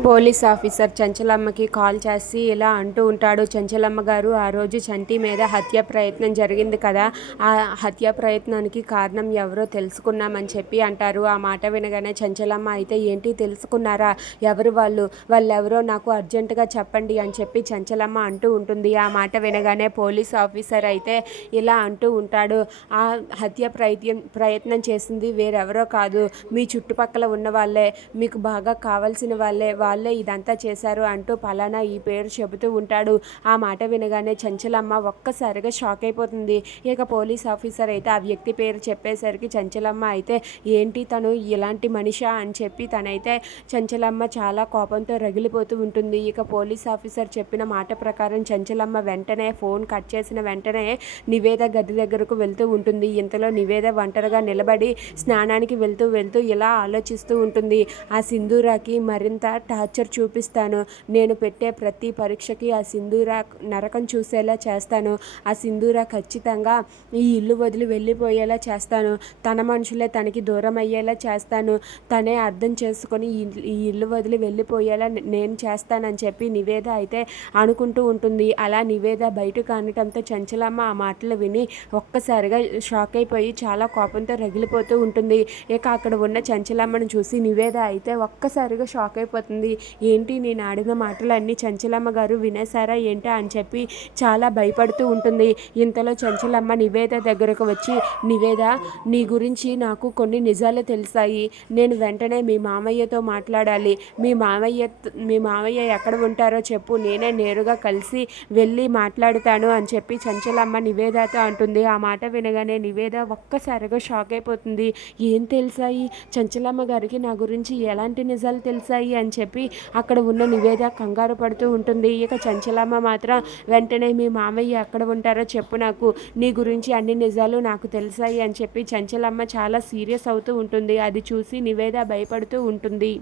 Police officer చంచలమ్మకి call చేసి ఇలా అంటూ ఉంటాడు. చంచలమ్మ గారు ఆ రోజు చంటి మీద హత్య ప్రయత్నం జరిగింది కదా. ఆ హత్య ప్రయత్నానికి కారణం ఎవరో తెలుసుకున్నామని చెప్పి అంటారు. ఆ మాట వినగానే చంచలమ్మ అయితే ఏంటి తెలుసుకున్నారా? ఎవరు వాళ్ళు? వాళ్ళెవరో నాకు అర్జెంటుగా చెప్పండి అని చెప్పి చంచలమ్మ అంటూ ఉంటుంది. ఆ మాట వినగానే పోలీస్ ఆఫీసర్ అయితే ఇలా అంటూ ఉంటాడు. ఆ హత్య ప్రయత్నం ప్రయత్నం చేసింది వేరెవరో కాదు. మీ చుట్టుపక్కల ఉన్న వాళ్ళే మీకు బాగా కావాల్సిన వాళ్ళే. వాళ్ళే ఇదంతా చేశారు అంటూ పలానా ఈ పేరు చెబుతూ ఉంటాడు. ఆ మాట వినగానే చంచలమ్మ ఒక్కసారిగా షాక్ అయిపోతుంది. ఇక పోలీస్ ఆఫీసర్ అయితే ఆ వ్యక్తి పేరు చెప్పేసరికి చంచలమ్మ అయితే ఏంటి తను ఇలాంటి మనిషా? అని చెప్పి తనైతే చంచలమ్మ చాలా కోపంతో రగిలిపోతూ ఉంటుంది. ఇక పోలీస్ ఆఫీసర్ చెప్పిన మాట ప్రకారం చంచలమ్మ వెంటనే ఫోన్ కట్ చేసిన వెంటనే నివేద గది దగ్గరకు వెళ్తూ ఉంటుంది. ఇంతలో నివేద ఒంటరిగా నిలబడి స్నానానికి వెళ్తూ వెళ్తూ ఇలా ఆలోచిస్తూ ఉంటుంది. ఆ సింధూరాకి మరింత టార్చర్ చూపిస్తాను. నేను పెట్టే ప్రతి పరీక్షకి ఆ సింధూరా నరకం చూసేలా చేస్తాను. ఆ సింధూరా ఖచ్చితంగా ఈ ఇల్లు వదిలి వెళ్ళిపోయేలా చేస్తాను. తన మనుషులే తనకి దూరం అయ్యేలా చేస్తాను. తనే అర్థం చేసుకొని ఈ ఇల్లు- వదిలి వెళ్ళిపోయేలా నేను చేస్తానని చెప్పి నివేద అయితే అనుకుంటూ ఉంటుంది. అలా నివేద బయటకు అనటంతో చంచలమ్మ ఆ మాటలు విని ఒక్కసారిగా షాక్ అయిపోయి చాలా కోపంతో రగిలిపోతూ ఉంటుంది. ఇక అక్కడ ఉన్న చంచలమ్మను చూసి నివేద అయితే ఒక్కసారిగా షాక్ అయిపోతుంది. ఏంటి నేను ఆడిన మాటలన్నీ చంచలమ్మ గారు వినేశారా ఏంటా అని చెప్పి చాలా భయపడుతూ ఉంటుంది. ఇంతలో చంచలమ్మ నివేద దగ్గరకు వచ్చి నివేద నీ గురించి నాకు కొన్ని నిజాలు తెలిసాయి. నేను వెంటనే మీ మామయ్యతో మాట్లాడాలి. మీ మామయ్య మీ మామయ్య ఎక్కడ ఉంటారో చెప్పు. నేనే నేరుగా కలిసి వెళ్ళి మాట్లాడుతాను అని చెప్పి చంచలమ్మ నివేదతో అంటుంది. ఆ మాట వినగానే నివేద ఒక్కసారిగా షాక్ అయిపోతుంది. ఏం తెలిసాయి? చంచలమ్మ గారికి నా గురించి ఎలాంటి నిజాలు తెలిసాయి? అని చెప్పి చెప్పి అక్కడ ఉన్న నివేద కంగారు పడుతూ ఉంటుంది. ఇక చంచలమ్మ మాత్రం వెంటనే మీ మామయ్య ఎక్కడ ఉంటారో చెప్పు నాకు. నీ గురించి అన్ని నిజాలు నాకు తెలిసాయి అని చెప్పి చంచలమ్మ చాలా సీరియస్ అవుతూ ఉంటుంది. అది చూసి నివేద భయపడుతూ ఉంటుంది.